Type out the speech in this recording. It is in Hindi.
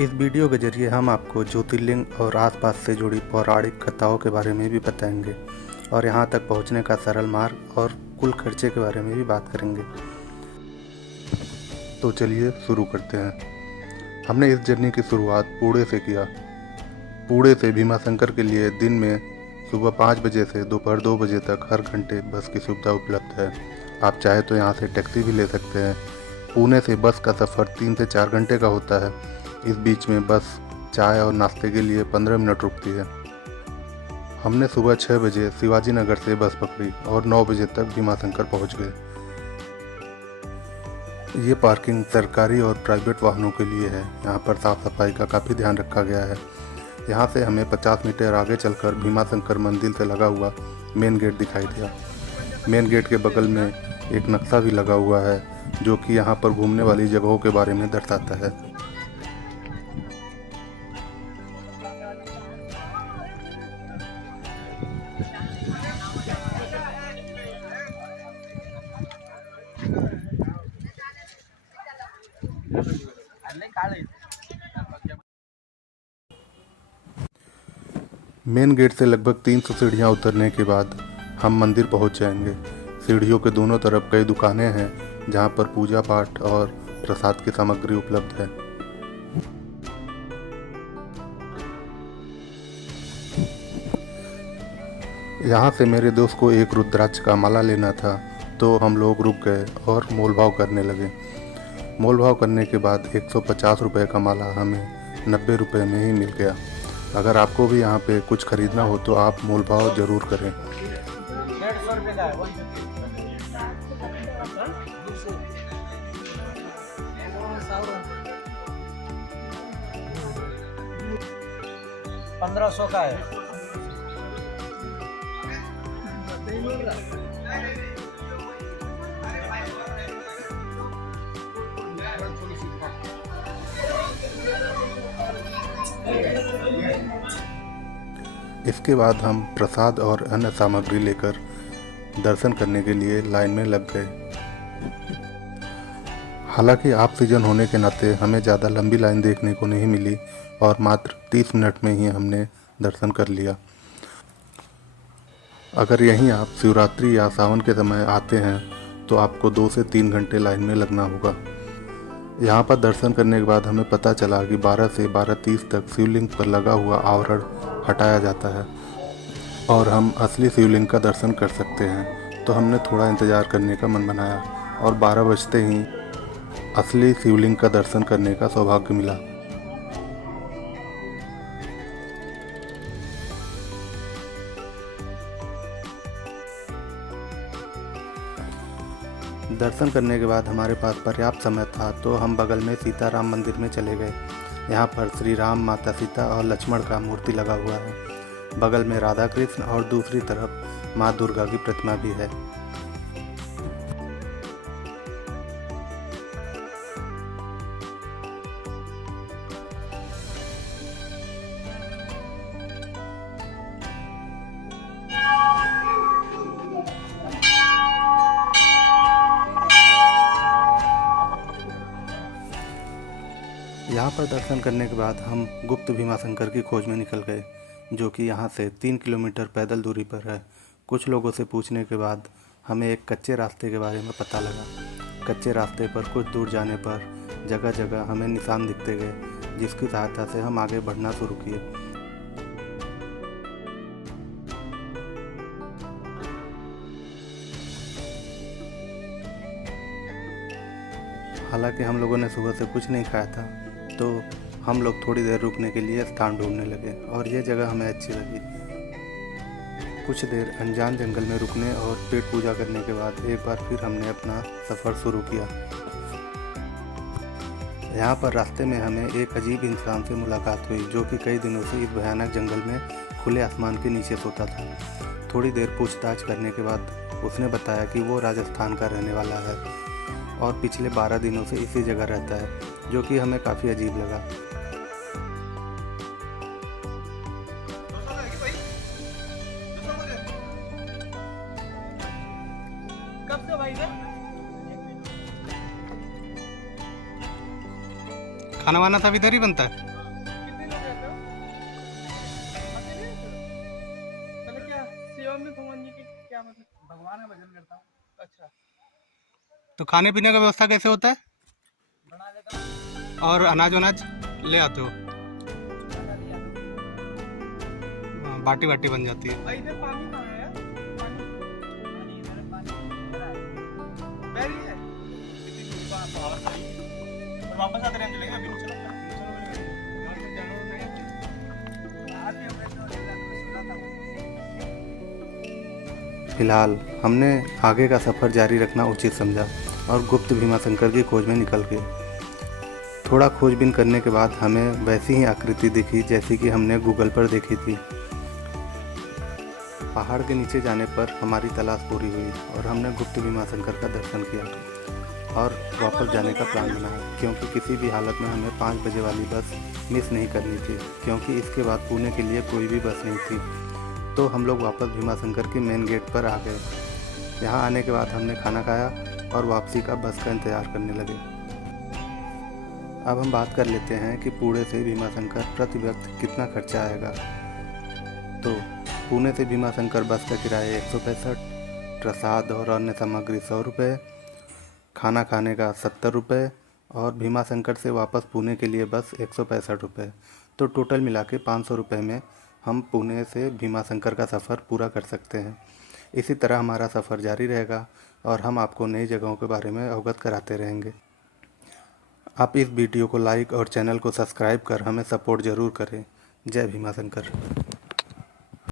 इस वीडियो के जरिए हम आपको ज्योतिर्लिंग और आसपास से जुड़ी पौराणिक कथाओं के बारे में भी बताएंगे और यहाँ तक पहुँचने का सरल मार्ग और कुल खर्चे के बारे में भी बात करेंगे। तो चलिए शुरू करते हैं। हमने इस जर्नी की शुरुआत पुणे से किया। पुणे से भीमाशंकर के लिए दिन में सुबह 5 बजे से दोपहर 2 बजे तक हर घंटे बस की सुविधा उपलब्ध है। आप चाहे तो यहाँ से टैक्सी भी ले सकते हैं। पुणे से बस का सफ़र 3 से 4 घंटे का होता है। इस बीच में बस चाय और नाश्ते के लिए 15 मिनट रुकती है। हमने सुबह 6 बजे शिवाजी नगर से बस पकड़ी और 9 बजे तक भीमाशंकर पहुँच गए। ये पार्किंग सरकारी और प्राइवेट वाहनों के लिए है। यहाँ पर साफ़ सफाई का काफ़ी ध्यान रखा गया है। यहाँ से हमें 50 मीटर आगे चलकर भीमाशंकर मंदिर से लगा हुआ मेन गेट दिखाई दिया। मेन गेट के बगल में एक नक्शा भी लगा हुआ है जो कि यहाँ पर घूमने वाली जगहों के बारे में दर्शाता है। मेन गेट से लगभग 300 सीढ़ियाँ उतरने के बाद हम मंदिर पहुँच जाएंगे। सीढ़ियों के दोनों तरफ कई दुकानें हैं जहाँ पर पूजा पाठ और प्रसाद की सामग्री उपलब्ध है। यहाँ से मेरे दोस्त को एक रुद्राक्ष का माला लेना था तो हम लोग रुक गए और मोल भाव करने लगे। मोल भाव करने के बाद 150 रुपये का माला हमें 90 रुपये में ही मिल गया। अगर आपको भी यहाँ पे कुछ खरीदना हो तो आप मोल भाव ज़रूर करें। 150 रुपये का है। 1500 का है। इसके बाद हम प्रसाद और अन्य सामग्री लेकर दर्शन करने के लिए लाइन में लग गए। हालांकि ऑफ सीजन होने के नाते हमें ज़्यादा लंबी लाइन देखने को नहीं मिली और मात्र 30 मिनट में ही हमने दर्शन कर लिया। अगर यहीं आप शिवरात्रि या सावन के समय आते हैं तो आपको 2 से 3 घंटे लाइन में लगना होगा। यहाँ पर दर्शन करने के बाद हमें पता चला कि 12 से 12:30 तक शिवलिंग पर लगा हुआ आवरण हटाया जाता है और हम असली शिवलिंग का दर्शन कर सकते हैं। तो हमने थोड़ा इंतज़ार करने का मन बनाया और 12 बजते ही असली शिवलिंग का दर्शन करने का सौभाग्य मिला। दर्शन करने के बाद हमारे पास पर्याप्त समय था तो हम बगल में सीताराम मंदिर में चले गए। यहाँ पर श्री राम, माता सीता और लक्ष्मण का मूर्ति लगा हुआ है। बगल में राधा कृष्ण और दूसरी तरफ माँ दुर्गा की प्रतिमा भी है। यहाँ पर दर्शन करने के बाद हम गुप्त भीमाशंकर की खोज में निकल गए जो कि यहाँ से 3 किलोमीटर पैदल दूरी पर है। कुछ लोगों से पूछने के बाद हमें एक कच्चे रास्ते के बारे में पता लगा। कच्चे रास्ते पर कुछ दूर जाने पर जगह जगह हमें निशान दिखते गए जिसकी सहायता से हम आगे बढ़ना शुरू किए। हालांकि हम लोगों ने सुबह से कुछ नहीं खाया था तो हम लोग थोड़ी देर रुकने के लिए स्थान ढूंढने लगे और ये जगह हमें अच्छी लगी। कुछ देर अनजान जंगल में रुकने और पेट पूजा करने के बाद एक बार फिर हमने अपना सफ़र शुरू किया। यहाँ पर रास्ते में हमें एक अजीब इंसान से मुलाकात हुई जो कि कई दिनों से इस भयानक जंगल में खुले आसमान के नीचे सोता था। थोड़ी देर पूछताछ करने के बाद उसने बताया कि वो राजस्थान का रहने वाला है और पिछले 12 दिनों से इसी जगह रहता है, जो कि हमें काफ़ी अजीब लगा। कब से भाई खाना वाना सब इधर ही बनता है। तो खाने पीने का व्यवस्था कैसे होता है? बना लेता हूँ। और अनाज वनाज ले आते हो? हाँ, बाटी बाटी बन जाती है। भाई इधर पानी कहाँ है यार? पानी इधर इधर है। बैरी है। कितनी दूर का पावर चाहिए? और वापस आते रहेंगे, लेकिन अभी नहीं चलो। यहाँ से जानवर नहीं आते। आते हैं वैसे और इधर मैं सुना था। फिलहाल हमने आगे का सफ़र जारी रखना उचित समझा और गुप्त भीमाशंकर की खोज में निकल गए। थोड़ा खोजबीन करने के बाद हमें वैसी ही आकृति दिखी जैसी कि हमने गूगल पर देखी थी। पहाड़ के नीचे जाने पर हमारी तलाश पूरी हुई और हमने गुप्त भीमाशंकर का दर्शन किया और वापस जाने का प्लान बनाया, क्योंकि किसी भी हालत में हमें 5 बजे वाली बस मिस नहीं करनी थी, क्योंकि इसके बाद पुणे के लिए कोई भी बस नहीं थी। तो हम लोग वापस भीमाशंकर के मेन गेट पर आ गए। यहाँ आने के बाद हमने खाना खाया और वापसी का बस का इंतज़ार करने लगे। अब हम बात कर लेते हैं कि पुणे से भीमाशंकर प्रति व्यक्ति कितना खर्चा आएगा। तो पुणे से भीमाशंकर बस का किराया 165, प्रसाद और अन्य सामग्री 100 रुपये, खाना खाने का 70 रुपये और भीमाशंकर से वापस पुणे के लिए बस 165 रुपये। तो टोटल मिला के 500 रुपये में हम पुणे से भीमाशंकर का सफ़र पूरा कर सकते हैं। इसी तरह हमारा सफ़र जारी रहेगा और हम आपको नई जगहों के बारे में अवगत कराते रहेंगे। आप इस वीडियो को लाइक और चैनल को सब्सक्राइब कर हमें सपोर्ट ज़रूर करें। जय भीमाशंकर।